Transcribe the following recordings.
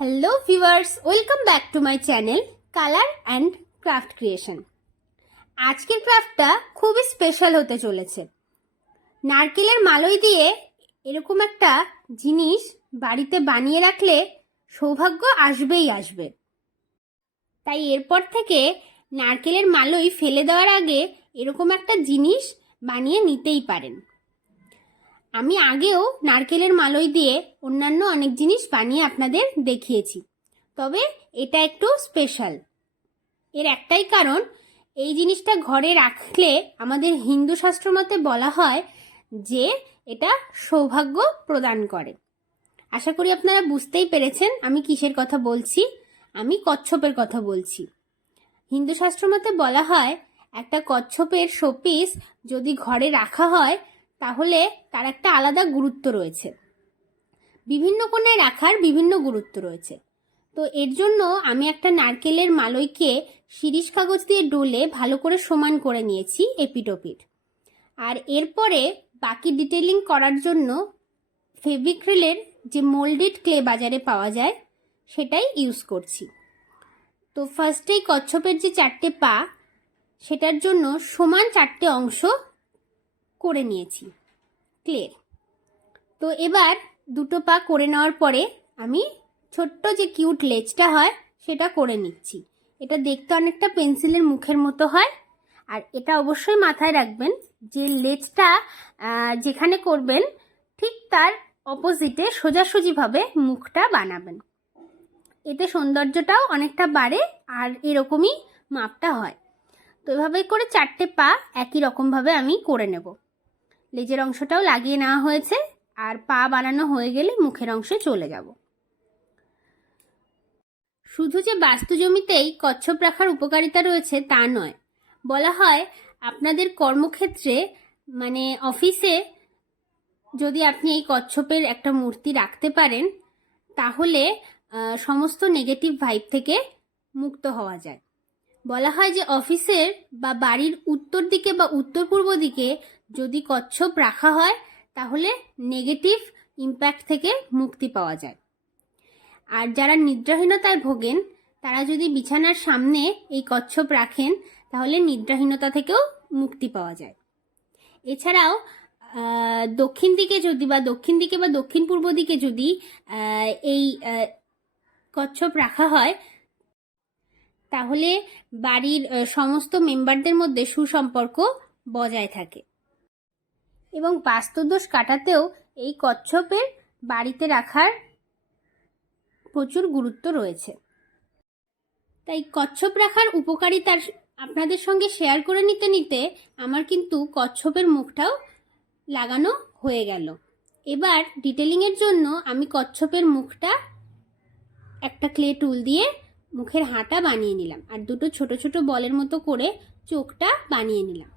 Hello viewers welcome back to my channel colour and craft creation আজকের ক্রাফটটা খুবই special হতে চলেছে। নারকেলের মালই দিয়ে এরকম একটা জিনিস বাড়িতে বানিয়ে রাখলে সৌভাগ্য আসবেই আসবে। তাই এরপর থেকে নারকেলের মালই ফেলে দেওয়ার আগে এরকম একটা জিনিস বানিয়ে নিতেই পারেন। আমি আগেও নারকেলের মালই দিয়ে অন্যান্য অনেক জিনিস বানিয়ে আপনাদের দেখিয়েছি। তবে এটা একটু স্পেশাল এর একটাই কারণ, এই জিনিসটা ঘরে রাখলে আমাদের হিন্দু শাস্ত্র মতে বলা হয় যে এটা সৌভাগ্য প্রদান করে। আশা করি আপনারা বুঝতেই পেরেছেন আমি কিসের কথা বলছি। আমি কচ্ছপের কথা বলছি। হিন্দু শাস্ত্র মতে বলা হয়, একটা কচ্ছপের শোপিস যদি ঘরে রাখা হয় তাহলে তার একটা আলাদা গুরুত্ব রয়েছে। বিভিন্ন কোণে রাখার বিভিন্ন গুরুত্ব রয়েছে। তো এর জন্য আমি একটা নারকেলের মালইকে শিরিষ কাগজ দিয়ে ডলে ভালো করে সমান করে নিয়েছি এপিটোপিট। আর এরপরে বাকি ডিটেলিং করার জন্য ফেভিক্রিলের যে মোল্ডেড ক্লে বাজারে পাওয়া যায়, সেটাই ইউজ করছি। তো ফার্স্টেই কচ্ছপের যে চারটে পা, সেটার জন্য সমান চারটে অংশ করে নিয়েছি। ক্লের তো এবার দুটো পা করে নেওয়ার পরে আমি ছোট্ট যে কিউট লেজটা হয়, সেটা করে নিচ্ছি। এটা দেখতে অনেকটা পেন্সিলের মুখের মতো হয়। আর এটা অবশ্যই মাথায় রাখবেন, যে লেজটা যেখানে করবেন, ঠিক তার অপোজিটে সোজাসুজিভাবে মুখটা বানাবেন। এতে সৌন্দর্যটাও অনেকটা বাড়ে আর এরকমই মাপটা হয়। তো এভাবে করে চারটে পা একই রকমভাবে আমি করে নেব। লেজের অংশটাও লাগিয়ে নেওয়া হয়েছে আর পা বানানো হয়ে গেলে মুখের অংশে চলে যাব। শুধু যে বাস্তু জমিতেই কচ্ছপ রাখার উপকারিতা রয়েছে তা নয়। বলা হয়, আপনাদের কর্মক্ষেত্রে মানে অফিসে যদি আপনি এই কচ্ছপের একটা মূর্তি রাখতে পারেন, তাহলে সমস্ত নেগেটিভ ভাইব থেকে মুক্ত হওয়া যায়। বলা হয় যে অফিসের বা বাড়ির উত্তর দিকে বা উত্তর পূর্ব দিকে যদি কচ্ছপ রাখা হয়, তাহলে নেগেটিভ ইম্প্যাক্ট থেকে মুক্তি পাওয়া যায়। আর যারা নিদ্রাহীনতায় ভোগেন, তারা যদি বিছানার সামনে এই কচ্ছপ রাখেন, তাহলে নিদ্রাহীনতা থেকেও মুক্তি পাওয়া যায়। এছাড়াও দক্ষিণ দিকে যদি বা দক্ষিণ দিকে বা দক্ষিণ পূর্ব দিকে যদি এই কচ্ছপ রাখা হয় তাহলে বাড়ির সমস্ত মেম্বারদের মধ্যে সুসম্পর্ক বজায় থাকে। এবং বাস্তুদোষ কাটাতেও এই কচ্ছপের বাড়িতে রাখার প্রচুর গুরুত্ব রয়েছে। তাই কচ্ছপ রাখার উপকারিতার আপনাদের সঙ্গে শেয়ার করে নিতে নিতে আমার কিন্তু কচ্ছপের মুখটাও লাগানো হয়ে গেল। এবার ডিটেলিংয়ের জন্য আমি কচ্ছপের মুখটা একটা ক্লে টুল দিয়ে মুখের হাঁটা বানিয়ে নিলাম। আর দুটো ছোট ছোট বলের মতো করে চোখটা বানিয়ে নিলাম।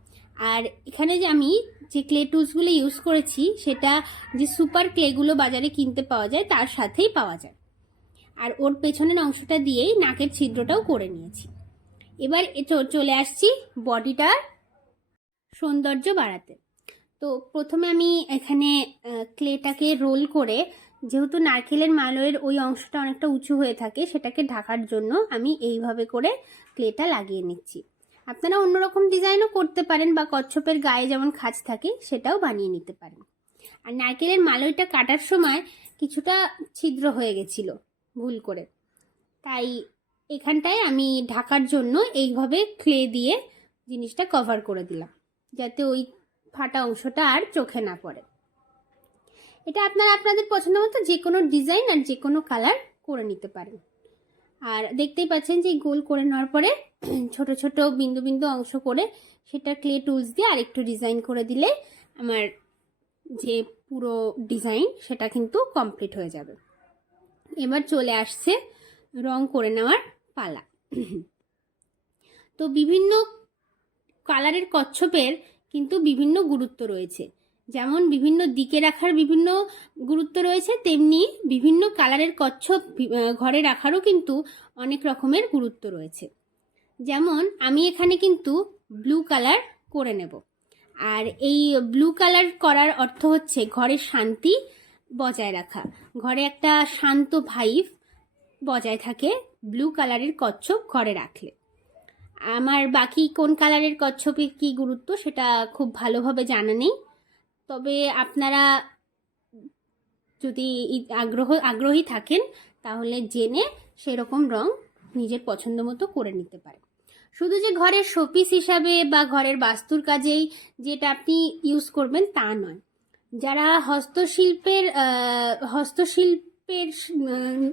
আর এখানে যে আমি যে ক্লে টুলসগুলো ইউজ করেছি, সেটা যে সুপার ক্লেগুলো বাজারে কিনতে পাওয়া যায়, তার সাথেই পাওয়া যায়। আর ওর পেছনের অংশটা দিয়েই নাকের ছিদ্রটাও করে নিয়েছি। এবার চলে আসছি বডিটার সৌন্দর্য বাড়াতে। তো প্রথমে আমি এখানে ক্লেটাকে রোল করে যেহেতু নারকেলের মালয়ের ওই অংশটা অনেকটা উঁচু হয়ে থাকে, সেটাকে ঢাকার জন্য আমি এইভাবে করে ক্লেটা লাগিয়ে নিচ্ছি। আপনারা অন্যরকম ডিজাইনও করতে পারেন বা কচ্ছপের গায়ে যেমন খাঁজ থাকে, সেটাও বানিয়ে নিতে পারেন। আর নারকেলের মালইটা কাটার সময় কিছুটা ছিদ্র হয়ে গেছিল, ভুল করে। তাই এখানটায় আমি ঢাকার জন্য এইভাবে ক্লে দিয়ে জিনিসটা কভার করে দিলাম, যাতে ওই ফাটা অংশটা আর চোখে না পড়ে। এটা আপনারা আপনাদের পছন্দ মতো যে কোনো ডিজাইন আর যে কোনো কালার করে নিতে পারেন। আর দেখতেই পাচ্ছেন যে গোল করে নেওয়ার পরে ছোট ছোট বিন্দু বিন্দু অংশ করে সেটা ক্লে টুলস দিয়ে আরেকটু ডিজাইন করে দিলে আমার যে পুরো ডিজাইন সেটা কিন্তু কমপ্লিট হয়ে যাবে। এবার চলে আসছে রং করে নেওয়ার পালা। তো বিভিন্ন কালারের কচ্ছপের কিন্তু বিভিন্ন গুরুত্ব রয়েছে। যেমন বিভিন্ন দিকে রাখার বিভিন্ন গুরুত্ব রয়েছে, তেমনি বিভিন্ন কালারের কচ্ছপ ঘরে রাখারও কিন্তু অনেক রকমের গুরুত্ব রয়েছে। যেমন আমি এখানে কিন্তু ব্লু কালার করে নেব। আর এই ব্লু কালার করার অর্থ হচ্ছে ঘরের শান্তি বজায় রাখা। ঘরে একটা শান্ত ভাইব বজায় থাকে ব্লু কালারের কচ্ছপ ঘরে রাখলে। আমার বাকি কোন কালারের কচ্ছপের কী গুরুত্ব সেটা খুব ভালোভাবে জানা নেই। তবে আপনারা যদি আগ্রহ, আগ্রহী থাকেন, তাহলে জেনে সেরকম রং নিজের পছন্দ মতো করে নিতে পারেন। শুধু যে ঘরের শোপিস হিসাবে বা ঘরের বাস্তুর কাজেই যেটা আপনি ইউজ করবেন তা নয়। যারা হস্তশিল্পের হস্তশিল্পের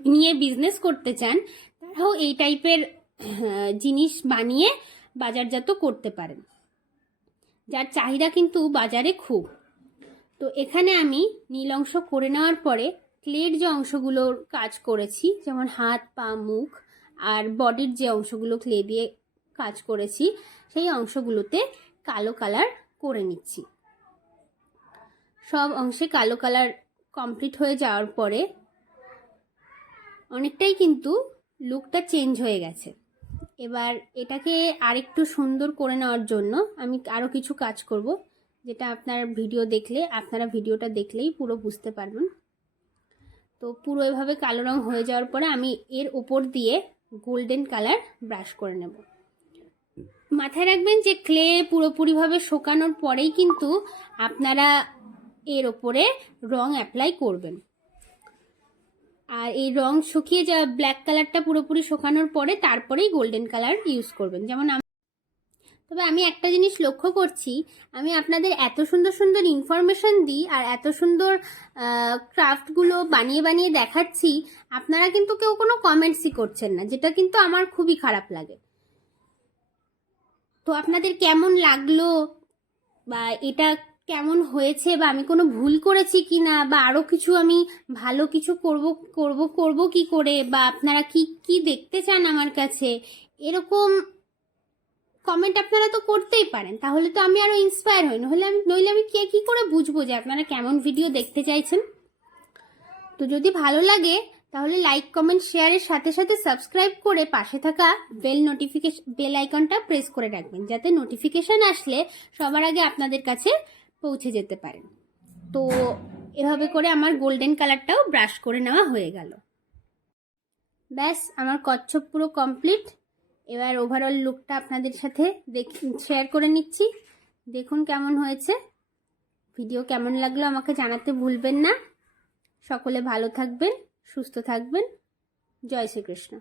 নিয়ে বিজনেস করতে চান, তারাও এই টাইপের জিনিস বানিয়ে বাজারজাত করতে পারেন। যার চাহিদা কিন্তু বাজারে খুব। তো এখানে আমি নীল অংশ করে নেওয়ার পরে ক্লের যে অংশগুলোর কাজ করেছি, যেমন হাত, পা, মুখ আর বডির যে অংশগুলো ক্লে দিয়ে কাজ করেছি, সেই অংশগুলোতে কালো কালার করে নিচ্ছি। সব অংশে কালো কালার কমপ্লিট হয়ে যাওয়ার পরে অনেকটাই কিন্তু লুকটা চেঞ্জ হয়ে গেছে। এবার এটাকে আরেকটু সুন্দর করে নেওয়ার জন্য আমি আরও কিছু কাজ করব। যেটা আপনার ভিডিও দেখলে, আপনারা ভিডিওটা দেখলেই পুরো বুঝতে পারবেন। তো পুরো এভাবে কালো রং হয়ে যাওয়ার পরে আমি এর ওপর দিয়ে গোল্ডেন কালার ব্রাশ করে নেব। মাথায় রাখবেন যে ক্লে পুরোপুরিভাবে শোকানোর পরেই কিন্তু আপনারা এর ওপরে রং অ্যাপ্লাই করবেন। আর এই রং শুকিয়ে যাওয়া ব্ল্যাক কালারটা পুরোপুরি শোকানোর পরে তারপরেই গোল্ডেন কালার ইউজ করবেন। যেমন তবে আমি একটা জিনিস লক্ষ্য করছি, আমি আপনাদের এত সুন্দর সুন্দর ইনফরমেশন দিই আর এত সুন্দর ক্রাফটগুলো বানিয়ে বানিয়ে দেখাচ্ছি, আপনারা কিন্তু কেউ কোনো কমেন্টসই করছেন না, যেটা কিন্তু আমার খুবই খারাপ লাগে। তো আপনাদের কেমন লাগল? বা এটা কেমন হয়েছে? বা আমি কোনো ভুল করেছি কি না বা আরও কিছু আমি ভালো কিছু করব করব করব কি করে? বা আপনারা কি কি দেখতে চান আমার কাছে? এরকম কমেন্ট আপনারা তো করতেই পারেন। তাহলে তো আমি আরও ইন্সপায়ার হই। নাহলে আমি নইলে আমি কে কী করে বুঝব যে আপনারা কেমন ভিডিও দেখতে চাইছেন? তো যদি ভালো লাগে, তাহলে লাইক কমেন্ট শেয়ারের সাথে সাথে সাবস্ক্রাইব করে পাশে থাকা বেল নোটিফিকেশন বেল আইকনটা প্রেস করে রাখবেন, যাতে নোটিফিকেশন আসলে সবার আগে আপনাদের কাছে পৌঁছে যেতে পারেন তো এভাবে করে আমার গোল্ডেন কালারটাও ব্রাশ করে নেওয়া হয়ে গেল। ব্যাস, আমার কচ্ছপ পুরো কমপ্লিট এবার ওভারঅল লুকটা আপনাদের সাথে শেয়ার করে নিচ্ছি। দেখুন কেমন হয়েছে। ভিডিও কেমন লাগল আমাকে জানাতে ভুলবেন না। সকলে ভালো থাকবেন, সুস্থ থাকবেন। জয় শ্রীকৃষ্ণ।